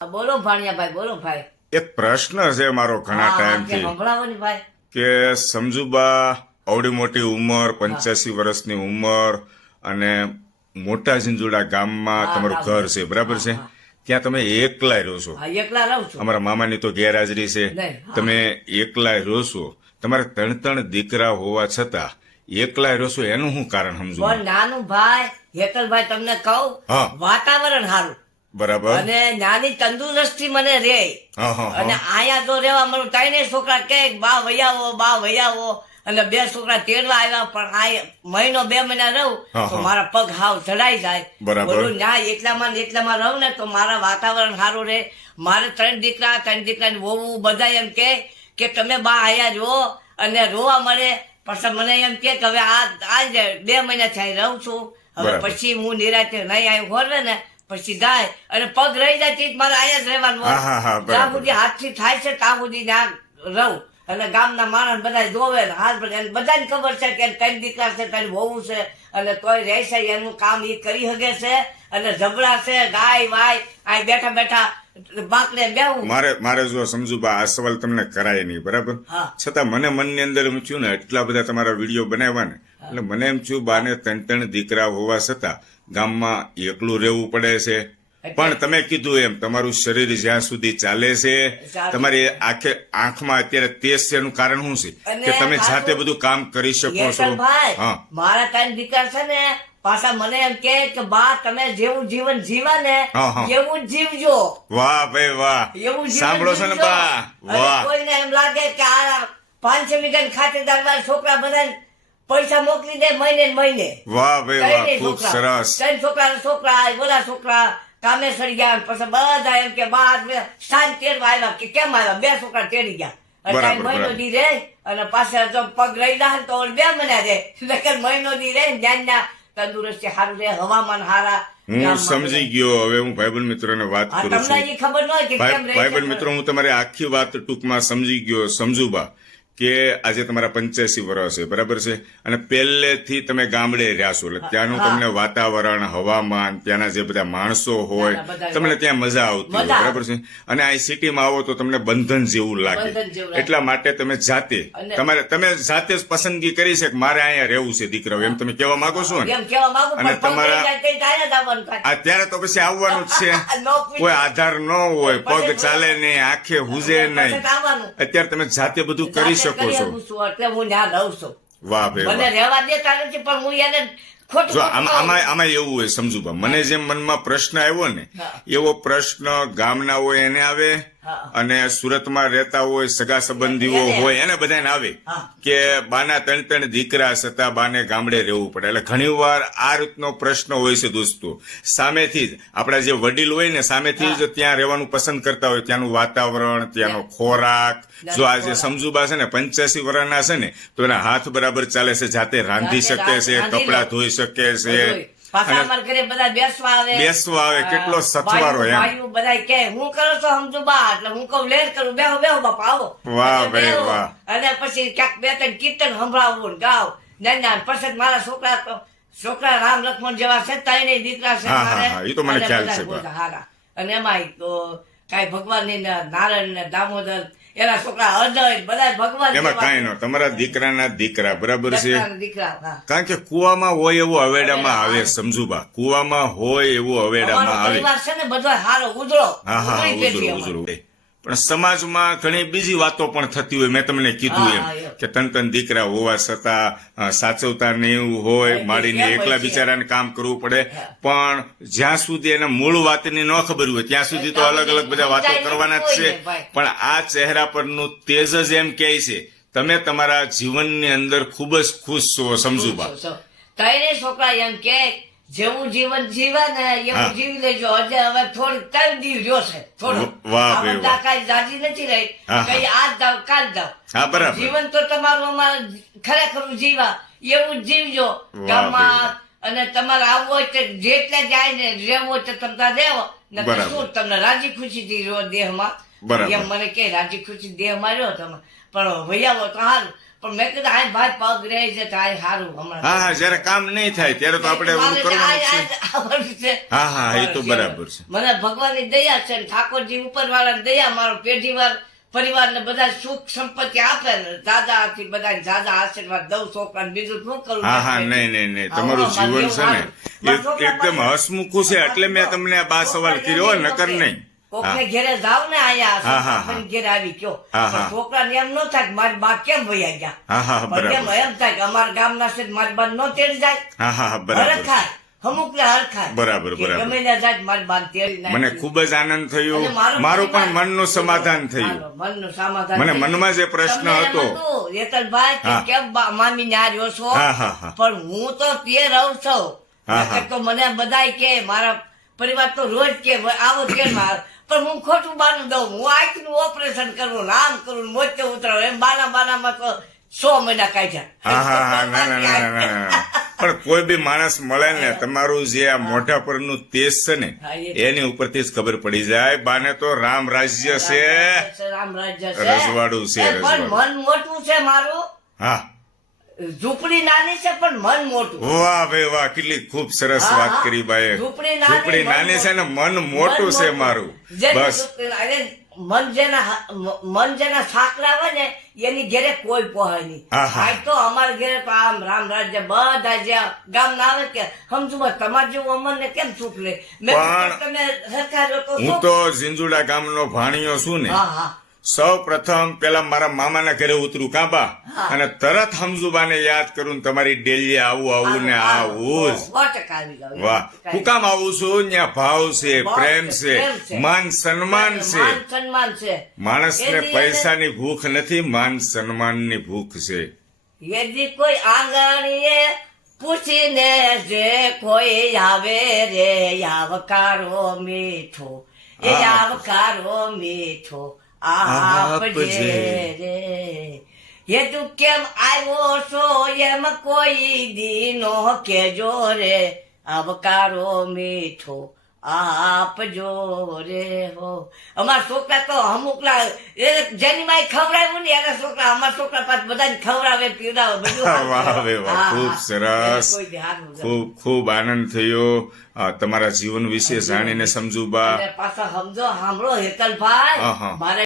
બોલો ભાણિયાભાઈ, બોલો ભાઈ. એક પ્રશ્ન છે મારો ઘણા ટાઈમથી સંભળાવો ને ભાઈ. કે સમજુબા અવડી મોટી ઉંમર 85 વર્ષની ઉંમર અને મોટા ઝીંઝુડા ગામમાં તમારું ઘર છે, બરાબર છે? ત્યાં તમે એકલા રહો છો. હા, એકલા રહું છું. અમારા મામાની તો ગેરહાજરી છે. નહીં, હા. તમે એકલા રહો છો, તમારે 3 દીકરા હોવા છતાં એકલા રહો છો, એનું શું કારણ સમજુ? પણ નાનું ભાઈ હેતલભાઈ, તમને કહું, હા. વાતાવરણ સારું બરાબર. અને નાની તંદુરસ્તી મને રે. હા, હા, અને હા. આયા તો રેવા મારું ત્રણે છોકરા કે બા વૈયાવો, બા વૈયાવો, અને 2 છોકરા તેડવા આવ્યા. પણ આ મહિનો 2 મહિના રહું હા, તો હા. મારા પગ હાવ ચડાઈ જાય. બરાબર. બોલું ના, એટલામાં ને એટલામાં રહું ને તો મારા વાતાવરણ સારું રહે. મારે 3 દીકરાની વહુ બધા એમ કે તમે બા આયા રહો અને રોવા મળે. પછી મને એમ કે હવે આજ 2 મહિના થાય રહું છું. હવે બરાબર. પછી હું નિરાતે નહીં આવ્યું હોરવે ને પછી જાય અને પગ રહી જાય તે જ મારે અહીંયા જ રહેવાનું હોય. હા, હા, હા, બરાબર. જ્યાં સુધી હાથથી થાય છે ત્યાં સુધી ત્યાં રહું. અને ગામના માણસ બધા જોવે ને હાથ બધા બધાને ખબર છે કે 3 દીકરા છે, 3 વહુ છે, અને તોય રહે છે. એનું કામ એ કરી શકે છે. અને જબડા છે, ગાય વાય આ બેઠા બેઠા બાકડે બેહું. મારે જો સમજુબા આ સવાલ તમને કરાય નહીં, બરાબર? હા. છતાં મને મનની અંદર એમ થયું ને, એટલા બધા તમારા વિડીયો બનાવ્યા ને, એટલે મને એમ થયું બાને 3 દીકરા હોવા છતાં ગામમાં એકલું રહેવું પડે છે. પણ તમે કીધું એમ તમારું શરીર જ્યાં સુધી ચાલે છે, તમારી આંખમાં અત્યારે તેજ છે, એનું કારણ શું છે? અને કે તમે જાતે પાછું બધું કામ કરી શકો છો. યેતલભાઈ, હા. મારા 3 દીકરા છે ને પાછા મને એમ કે બા તમે જેવું જીવન જીવા ને હા, હા. એવું જ જીવજો. વાહ ભાઈ વાહ, એવું જીવન સાંભળો છો ને જીવજો. બા? અને વાહ. કોઈને એમ લાગે કે આ 5-6 વીઘાના ખાતેદાર વાળા છોકરા બધા પૈસા મોકલી દે મહિને ને મહિને. વાહ ભાઈ વાહ, ત્રણેય ખૂબ છોકરા. સરસ. 3 છોકરા બોલા છોકરા કામે સડી ગયા. પછી બધા એમ કે બા સાંજ તેડવા આવ્યા કે કેમ આવ્યા? 2 છોકરા તેડી ગયા. અને બરાબર, કાંઈ મહિનો બરાબર. દી રે અને પાછા જો પગ રહી જાય તો 2 મહિના રે. નકર મહિનો દી રે જ્ઞાનના તંદુરસ્તી સારું રે, હવામાન સારા. હું ગામમાં સમજી ગયો. હવે હું ભાઈબંધ મિત્રોને વાત હા, કરું તમને છું. એ ખબર ન હોય કે કેમ રહે ભાઈબંધ છે. મિત્રો, હું તમારી આખી વાત ટૂંકમાં સમજી ગયો. સમજુબા કે આજે તમારા 85 વર્ષ છે, બરાબર છે? અને પહેલેથી તમે ગામડે રહ્યા છો, એટલે ત્યાંનું હા. તમને વાતાવરણ, હવામાન, ત્યાંના જે બધા માણસો હોય, ત્યાંના બધા તમને ત્યાં મજા આવતી હોય, મજા આવે. બરાબર છે? અને આ સિટીમાં આવો તો તમને બંધન જેવું લાગે. બંધન જેવું લાગે. એટલા માટે તમે જાતે અને- તમે જાતે જ પસંદગી કરી છે કે મારે અહીંયા રહેવું છે દીકરાઓ, એમ તમે કહેવા માંગો છો ને? એમ કેવા માંગુ અને પણ પગ તમારા- રહી જાય તે ત્યારે જ આવવાનું થાય. અત્યારે તો પછી આવવાનું જ છે. નો પૂછો. કોઈ આધાર ન હોય, પગ પછી ચાલે નહીં, આંખે હુજે નહીં, પછી આવવાનું. અત્યારે તમે જાતે બધું કરી જાતે શકો કરી છો. શકું છું, એટલે હું ત્યાં રહું છું. વાહ ભાઈ મને વાહ. રહેવા દેતા નથી પણ હું એને ખોટું જો ખોટું કહું. આમાં એવું હોય સમજુબા, મને જેમ મનમાં પ્રશ્ન આવ્યો ને, હા. એવો પ્રશ્ન ગામના હોય એને આવે, હા. અને સુરતમાં રહેતા હોય સગા સંબંધીઓ એને- હોય એને બધાને આવે હા. કે બાના 3 દીકરા છતાં બાને ગામડે રહેવું પડે. એટલે ઘણી વાર આ રીતનો પ્રશ્ન હોય છે દોસ્તો. સામેથી જ આપણા જે વડીલ હોય ને, સામેથી જ ત્યાં રહેવાનું પસંદ કરતા હોય. ત્યાંનું વાતાવરણ, ત્યાંનો ખોરાક. જો આ જે સમજુબા છે ને 85 વર્ષના છે ને, તો એના હાથ બરાબર ચાલે છે, જાતે રાંધી શકે છે, રાંધી કપડા લો. ધોઈ શકે છે. પાછા અને અમારા ઘરે બધા બેસવા આવે. બેસવા આવે, કેટલો સથવારો એમ. ભાઈઓ બધા કે હું કરો છો સમજુ બા, એટલે હું કહું લેર કરું, બેહો બેહો બાપા આવો. વાહ એટલે ભાઈ બેહો. વાહ. અને પછી ક્યાંક 2-3 કીર્તન સંભળાવવું ને ગાવ. ના પછી મારા છોકરા રામ લક્ષ્મણ જેવા છે, 3 દીકરા છે હા, હા, મારે. હા, એ તો મને અને ખ્યાલ બધા છે, બોલતા બા. હારા. અને એમાંય તો કાંઈ ભગવાનની ને નારાયણ ને દામોદર એના છોકરા અજય બધા ભગવાન એમાં જેવા કાંઈ છે. ન, તમારા દીકરાના દીકરા, બરાબર છે? દસના દીકરા, હા. કારણ કે કુવામાં હોય એવું હવેડામાં આવે સમજુબા, કુવામાં હોય એવું હવેડામાં અમારો આવે. પરિવાર છે ને બધો હારો ઉજળો. હા, હા, ઉજળી પેઢી ઉજળું અમારી. ઉજળું. પણ સમાજમાં ઘણી બીજી વાતો પણ થતી હોય. મેં તમને કીધું હા, એમ હા, એમ. કે 3 દીકરા હોવા છતાં સાચવતા ને એવું હોય, એમ માડીને હોય એકલા છે. બિચારાને કામ કરવું પડે. હા. પણ જ્યાં સુધી એને મૂળ વાતની ન ખબર હોય ત્યાં સુધી તો અલગ અલગ બધા વાતો સમજાય કરવાના જ નહીં છે. કોઈને, ભાઈ. પણ આ ચહેરા પરનું તેજ જ એમ કહે છે તમે તમારા જીવનની અંદર ખૂબ જ ખુશ છો સમજુબા. ત્રણેય છોકરા એમ કે જેવું જીવન જીવે ને હા. એવું જીવી લેજો. હજે હવે થોડીક 3 દી રહ્યો છે થોડો. વાહ આ ભાઈ બધા વાહ. કાંઈ જાજી નથી રહી. હા, કઈ આજ જાવ કાલ જાવ. હા, બરાબર. જીવન તો તમારું અમારે ખરેખર જીવા એવું જ જીવજો. વાહ ગામમાં ભાઈ. અને તમારે આવવું હોય તો જેટલા જાય ને રહેવું હોય તો તમે ત્યાં રહેવો. નકર બરાબર. શું તમને રાજી ખુશીથી રહો દેહમાં. બરાબર. એમ મને કે રાજી ખુશી દેહમાં રહ્યો તમે, પણ વૈયાવો તો સારું. પણ મેં કીધું આ ભાઈ પગ રહે છે તો આ સારું હમણાં હા હા જયારે કામ નહીં થાય ત્યારે તો આપણે ઓલું મારે કરવાનું છે. આવડું છે. હા હા એ તો બરાબર છે. મને ભગવાનની દયા છે ને ઠાકોરજી ઉપરવાળાની દયા મારો પેઢીવાર પરિવારને બધા સુખ સંપત્તિ આપે ને દાદાથી બધાને દાદા આશીર્વાદ દઉં છોકરાને બીજું શું કરું હા હા નહીં નહીં નહીં તમારું જીવન છે ને એકદમ હસમુખું છે એટલે મેં તમને આ 2 સવાલ કર્યો નકર નહીં. કોકને ઘેરે જાવ ને હા, હા, હા. આયા ઘેરે આવી ગયો હા, હા. છોકરાને એમ ન થાય કે મારી બા કેમ વયા ગયા હા હા પણ એમ બરાબર એમ થાય કે અમારા ગામના છે મારી બા નો તેડી જાય હા હા બરાબર હરખાય અમુક ને હરખાય બરાબર, કે બરાબર. ગમે ત્યાં જાય મારી બા તેડી નાખે. મને ખૂબ જ આનંદ થયો અને મારું પણ પરિવાર- મનનું સમાધાન થયું. હાલો, મનનું સમાધાન મને થયું. મનમાં જે પ્રશ્ન તમને એમ હતો. હતું, યેતલભાઈ કે હા. કેમ મામી ને આ રહ્યો છો હા, હા, હા. પણ હું તો તે રહું છું હા, હા. નકર તો મને બધાય કે મારા પરિવાર તો રોજ કે આવો કેમ આવે?" પણ હું ખોટું બાનું દઉં હું આંખનું ઓપરેશન કરવું ને આમ કરું ને મોચે ઉતરાવું એમ બાનામાં તો 6 મહિના કાઢ્યા હા હા હા ના ના ના ના, ના ના. પણ કોઈ બી માણસ મળે ને તમારું જે આ મોઢા પરનું તેજ છે ને હા, એ એની ઉપરથી જ ખબર પડી જાય બાને તો રામ રાજ્ય છે. રામ રાજ્ય છે રજવાડું છે, એ પણ રજવાડું. મન મોટું છે મારું હા ઝૂંપડી નાની છે પણ મન મોટું વાહ ભાઈ વાહ કેટલી ખૂબ સરસ હા, વાત હા. કરી બાએ. ઝૂંપડી નાની, ઝૂંપડી મન નાની છે ને મન મોટું છે મારું. જેને બસ ઝૂંપડી- અરે મન જેના સાકરા હોય ને એની ઘેરે કોઈ પહોંચે નહીં. હા, હા. આજ તો અમારા ઘેરે તો આમ રામ રાજ્ય બધા જે ગામના આવે કે સમજુ તમારે જેવું અમરને કેમ સુખ લે મેં કીધું, પણ તમે સરખા રહો તો હું સુખ. તો ઝીંઝુડા ગામનો ભાણિયો છું ને હા હા સૌ પ્રથમ પેલા મારા મામાના ઘરે ઉતરું કાબા હા. અને તરત હમજુબાને યાદ કરું ને તમારી ડેલી આવું ને આવું જ. 100% આવી જાવ. વાહ હું કામ આવું છું ત્યાં ભાવ છે બસ, પ્રેમ છે પ્રેમ છે. માન સન્માન છે. માન સન્માન છે માણસને એની પૈસાની ભૂખ નથી માન સન્માનની ભૂખ છે. યદી કોઈ આંગણીએ પૂછીને જે કોઈ આવે રે આવકારો મીઠો એ હા. આવકારો મીઠો આપજે રે એ તું કેમ આવ્યો છો એમ કોઈ દીનો કેજો રે આવકારો મીઠો આપજો રે હો. અમારા છોકરા તો અમુકલા જેની માય ખવડાવ્યું ને એના છોકરા અમારા છોકરા પાસે બધાને ખવડાવે પીવડાવે બધું સારું વાહ કરે. બે વાહ હા, ખૂબ હા. સરસ કોઈ દી સારું કરે. ખૂબ ખૂબ આનંદ થયો તમારા જીવન વિશે જાણીને સમજુબા. અને પાછા સમજો સાંભળો હેતલભાઈ હા, હા. મારે